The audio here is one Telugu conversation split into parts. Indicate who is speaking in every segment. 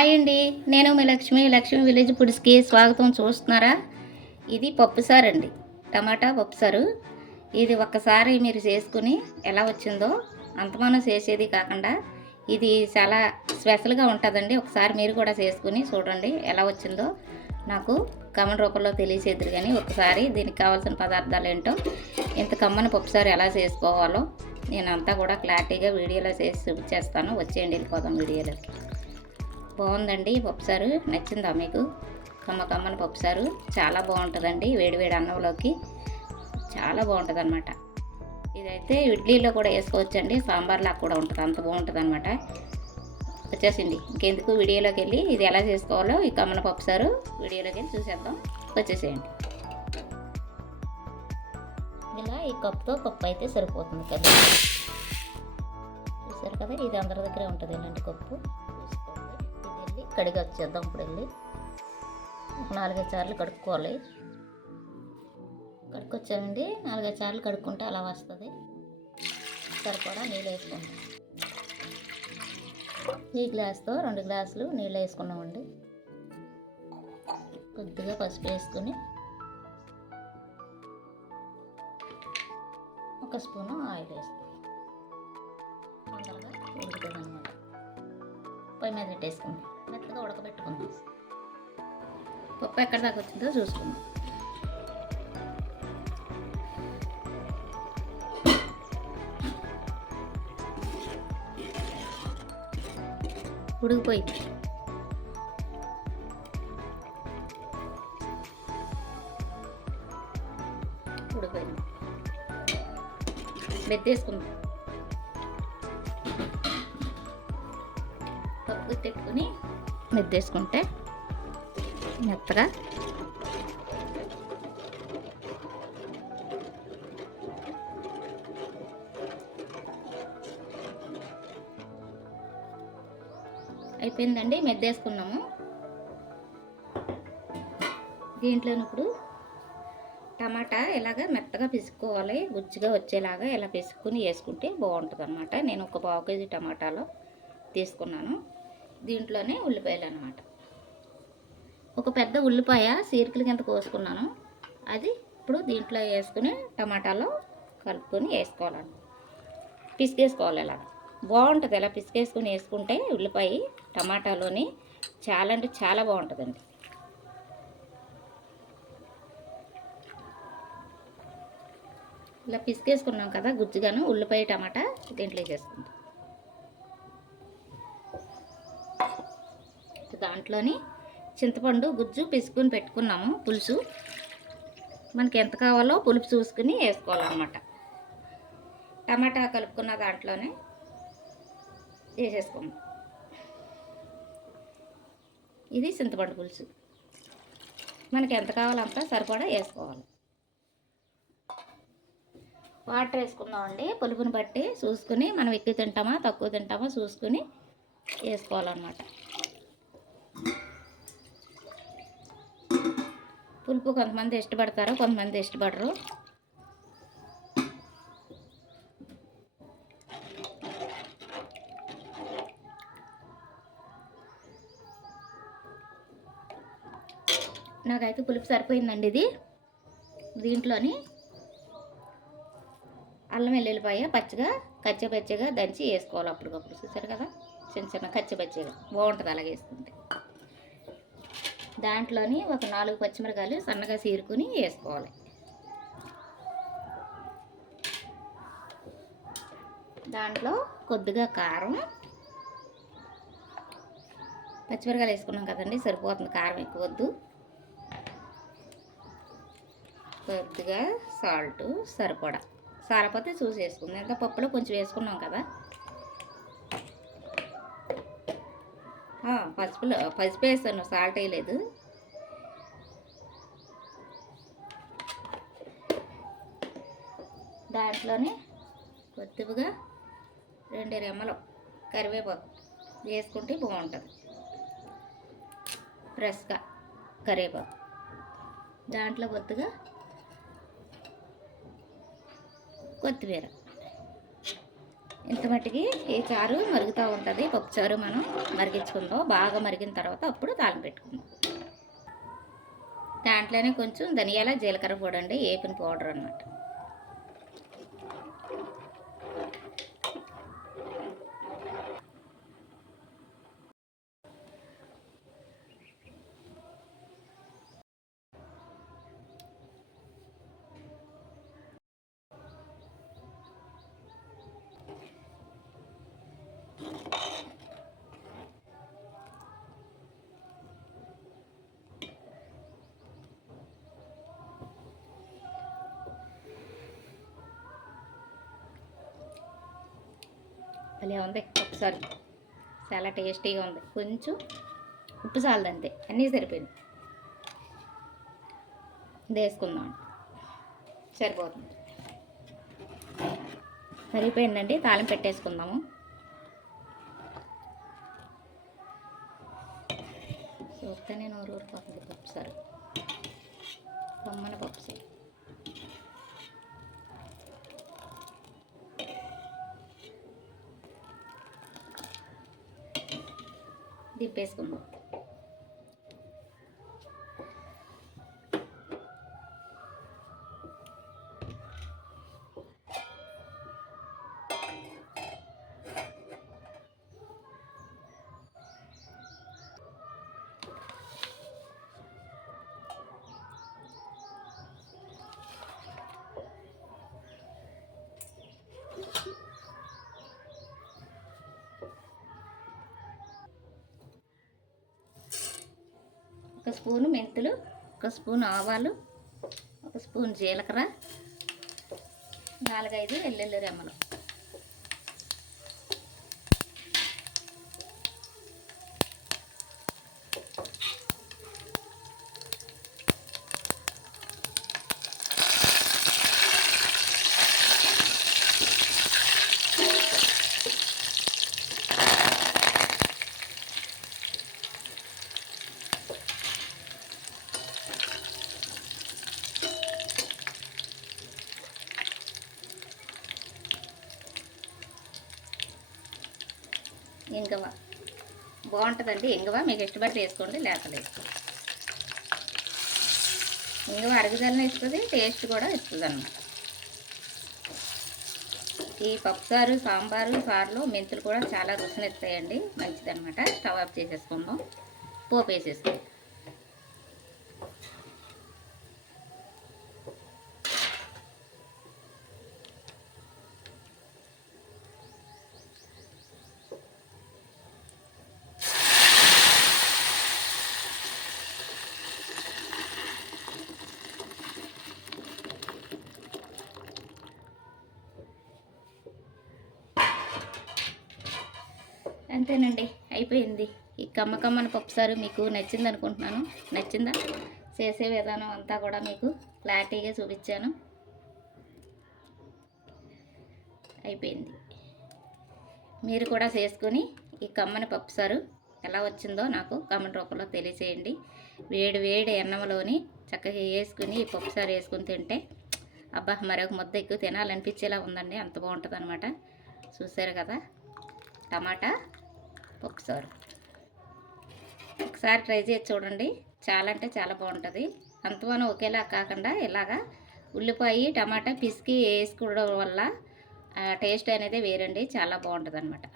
Speaker 1: హాయ్ అండి. నేను మీ లక్ష్మి లక్ష్మి విలేజ్ ఫుడ్స్కి స్వాగతం చూస్తున్నారా? ఇది పప్పుసారు అండి. టమాటా పప్పుసారు ఇది ఒక్కసారి మీరు చేసుకుని ఎలా వచ్చిందో అంతమానం చేసేది కాకుండా ఇది చాలా స్పెషల్గా ఉంటుందండి. ఒకసారి మీరు కూడా చేసుకుని చూడండి ఎలా వచ్చిందో. నాకు కమెంట్ రూపంలో తెలియచేద్దరు కానీ ఒకసారి దీనికి కావాల్సిన పదార్థాలు ఏంటో ఇంత కమ్మని పప్పుసారు ఎలా చేసుకోవాలో నేను అంతా కూడా క్లారిటీగా వీడియోలో చేసి చూపించేస్తాను వచ్చేయండి వెళ్ళిపోదాం వీడియోలోకి. బాగుందండి పప్పుసారు నచ్చిందా మీకు? కమ్మ కమ్మని పప్పుసారు చాలా బాగుంటుందండి వేడివేడి అన్నంలోకి. చాలా బాగుంటుంది అనమాట ఇదైతే ఇడ్లీలో కూడా వేసుకోవచ్చండి. సాంబార్లా కూడా ఉంటుంది. అంత బాగుంటుంది అనమాట వచ్చేసింది. ఇంకెందుకు? వీడియోలోకి వెళ్ళి ఇది ఎలా చేసుకోవాలో ఈ కమ్మన పప్పుసారు వీడియోలోకి వెళ్ళి చూసేద్దాం. వచ్చేసేయండి. ఇలా ఈ కప్తో కప్పు అయితే సరిపోతుంది కదా. చూసారు కదా? ఇది అందరి దగ్గరే ఉంటుంది ఇలాంటి కప్పు. కడిగి వచ్చేద్దాం ఇప్పుడు వెళ్ళి ఒక నాలుగైదు సార్లు కడుక్కోవాలి. కడుక్కొచ్చామండి నాలుగైదు సార్లు కడుక్కుంటే అలా వస్తుంది. సరిపడా నీళ్ళు వేసుకుంటాం ఈ గ్లాస్తో రెండు గ్లాసులు నీళ్ళు వేసుకున్నామండి. కొద్దిగా పసుపు వేసుకొని ఒక స్పూను ఆయిల్ వేస్తాం తొందరగా ఉడుకుతుంది అనమాట పొయ్యి మీద పెట్టేసుకుందాం. మెత్తగా ఉడకబెట్టుకుందాం. పప్పు ఎక్కడ దాకా వచ్చిందో చూసుకుందాం. ఉడికిపోయింది. ఉడికిపోయింది. మెత్తేసుకుందాం పప్పు పెట్టుకుని మెద్దేసుకుంటే మెత్తగా అయిపోయిందండి మెద్దేసుకున్నాము. దీంట్లోని ఇప్పుడు టమాటా ఇలాగ మెత్తగా పిసుకోవాలి గుజ్జుగా వచ్చేలాగా ఇలా పిసుకుని వేసుకుంటే బాగుంటుంది అనమాట నేను ఒక పావు కేజీ టమాటాలో తీసుకున్నాను. దీంట్లోనే ఉల్లిపాయలు అనమాట ఒక పెద్ద ఉల్లిపాయ సీరికల కింద కోసుకున్నాను. అది ఇప్పుడు దీంట్లో వేసుకుని టమాటాలో కలుపుకొని వేసుకోవాలండి. పిసికేసుకోవాలి ఇలా బాగుంటుంది ఇలా పిసికేసుకుని వేసుకుంటే ఉల్లిపాయ టమాటాలోని చాలా అంటే చాలా బాగుంటుందండి. ఇలా పిసికేసుకున్నాం కదా గుజ్జుగాను ఉల్లిపాయ టమాటా దీంట్లో వేసేసుకుంటాం దాంట్లోని చింతపండు గుజ్జు పిసుకుని పెట్టుకున్నాము పులుసు. మనకి ఎంత కావాలో పులుపు చూసుకుని వేసుకోవాలన్నమాట. టమాటా కలుపుకున్న దాంట్లోనే వేసేసుకోము. ఇది చింతపండు పులుసు. మనకి ఎంత కావాలో అంత సరిపడా వేసుకోవాలి. వాటర్ వేసుకుందామండి పులుపుని బట్టి చూసుకుని మనం ఎక్కువ తింటామా తక్కువ తింటామా చూసుకుని వేసుకోవాలన్నమాట. పులుపు కొంతమంది ఇష్టపడతారు కొంతమంది ఇష్టపడరు. నాకైతే పులుపు సరిపోయిందండి ఇది. దీంట్లోని అల్లం వెల్లుల్లిపాయ పచ్చిగా కచ్చపచ్చిగా దంచి వేసుకోవాలి అప్పటికప్పుడు. చూసారు కదా? చిన్న చిన్న కచ్చపచ్చిగా. బాగుంటుంది అలాగే వేసుకుంటే దాంట్లోని ఒక నాలుగు పచ్చిమిరకాయలు సన్నగా చీరుకుని వేసుకోవాలి. దాంట్లో కొద్దిగా కారం పచ్చిమిరకాయలు వేసుకున్నాం కదండి సరిపోతుంది కారం ఎక్కువ వద్దు. కొద్దిగా సాల్ట్ సరిపడా. సరిపోతే చూసి వేసుకుందాం. ఇంకా పప్పులో కొంచెం వేసుకున్నాం కదా. పసుపులో పసుపు వేస్తాను సాల్ట్ వేయలేదు. దాంట్లోనే కొద్దిగా రెండు రెమ్మలు కరివేపాకు వేసుకుంటే బాగుంటుంది. ఫ్రెష్గా కరివేపాకు. దాంట్లో కొద్దిగా కొత్తిమీర. ఇంత మట్టికి ఈ చారు మరుగుతూ ఉంటుంది. పప్పు చారు మనం మరిగించుకుందాం. బాగా మరిగిన తర్వాత అప్పుడు తాళం పెట్టుకుందాం. దాంట్లోనే కొంచెం ధనియాల జీలకర్ర పొడి అండి. ఏపిన పౌడర్ అన్నమాట. భలే ఉంది. ఒకసారి చాలా టేస్టీగా ఉంది. కొంచెం ఉప్పు చాలదు అంతే. అన్నీ సరిపోయింది. ఇది వేసుకుందాం. సరిపోతుంది. సరిపోయిందండి. తాళం పెట్టేసుకుందాము. చూస్తేనే ఊరు ఊరిపోతుంది పప్పు సారు. బొమ్మన పప్పు సారు. దింపేసుకుందాం ఒక స్పూను మెంతులు ఒక స్పూన్ ఆవాలు ఒక స్పూన్ జీలకర్ర నాలుగైదు వెల్లుల్లి రెమ్మలు. ఇంగవ. బాగుంటుందండి ఇంగవ. మీకు ఇష్టపడితే వేసుకోండి లేకలేదు ఇంగవ అరుగుదలని ఇస్తుంది టేస్ట్ కూడా ఇస్తుంది అన్నమాట ఈ పప్పుసారు సాంబారు సార్లు మెంతులు కూడా చాలా రుచినిస్తాయండి మంచిదన్నమాట. స్టవ్ ఆఫ్ చేసేసుకుందాం. పోపు వేసేసుకుందాం అంతేనండి అయిపోయింది. ఈ కమ్మ కమ్మని పప్పుసారు మీకు నచ్చింది అనుకుంటున్నాను. నచ్చిందా? చేసే విధానం అంతా కూడా మీకు క్లారిటీగా చూపించాను. అయిపోయింది. మీరు కూడా చేసుకొని ఈ కమ్మని పప్పుసారు ఎలా వచ్చిందో నాకు కామెంట్ రూపంలో తెలియచేయండి. వేడి వేడి ఎన్నమలోని చక్కగా వేసుకుని ఈ పప్పుసారు వేసుకుని తింటే అబ్బా మరొక ముద్ద ఎక్కువ తినాలనిపించేలా ఉందండి. అంత బాగుంటుంది అనమాట చూసారు కదా? టమాటా ఒకసారి. ఒకసారి ట్రై చేసి చూడండి. చాలా అంటే చాలా బాగుంటుంది. అంతమానం ఒకేలా కాకుండా ఇలాగా ఉల్లిపాయ టమాటా పిసికి వేసుకోవడం వల్ల టేస్ట్ అనేది వేరండి. చాలా బాగుంటుంది అనమాట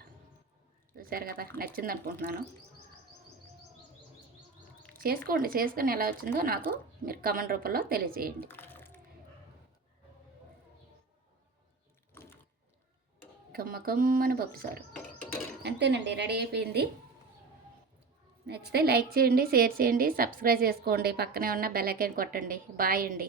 Speaker 1: చూసారు కదా నచ్చింది అనుకుంటున్నాను. చేసుకోండి. చేసుకొని ఎలా వచ్చిందో నాకు మీరు కమెంట్ రూపంలో తెలియజేయండి. కమ్మ కమ్మని పప్పుసారు అంతేనండి రెడీ అయిపోయింది. నచ్చితే లైక్ చేయండి షేర్ చేయండి సబ్స్క్రైబ్ చేసుకోండి. పక్కనే ఉన్న బెల్ ఐకాన్ కొట్టండి. బాయ్ అండి.